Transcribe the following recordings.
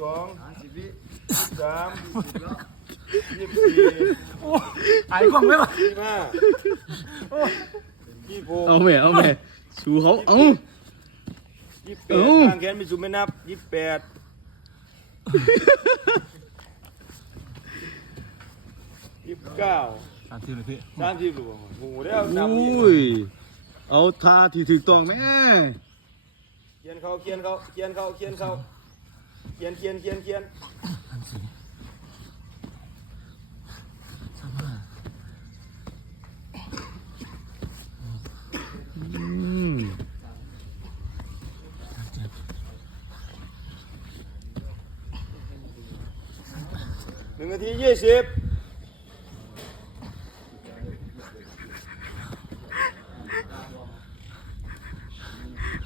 22 23 24ไอ้ของไม่หรอ25 26เอาแม่สู้เขาเอา28ข้างแขนไม่สูไม่นับ28 29 30เลยพี่ 30ลูกโอ้โหแล้วนับ อุ้ยเอาท่าที่ถูกต้องแม่ เขียนเขาเขียนเขาเขียนเขาเขียนเขาเขียนเขียนเขียนเขียน 1 นาที 20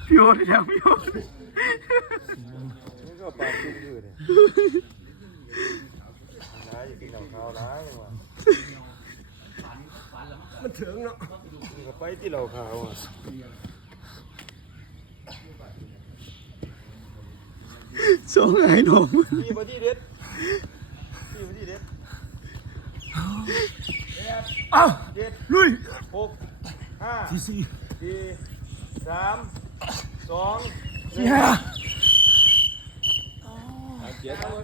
พี่โอ๊ตยังพี่โอ๊ต นี่ก็ปากจุกอยู่เลยนะอย่ากินเหล้าขาวนะยังวะมันถึงเนาะนี่ก็ไปที่เหล้าขาวอ่ะสองไอ้หนม พี่มาที่เด็ดพี่มาที่เด็ดอ้าว เด็ด ลุย 6 5 ที่สี่ 4 3 2 ที่ห้า 1เสียทั้งหมด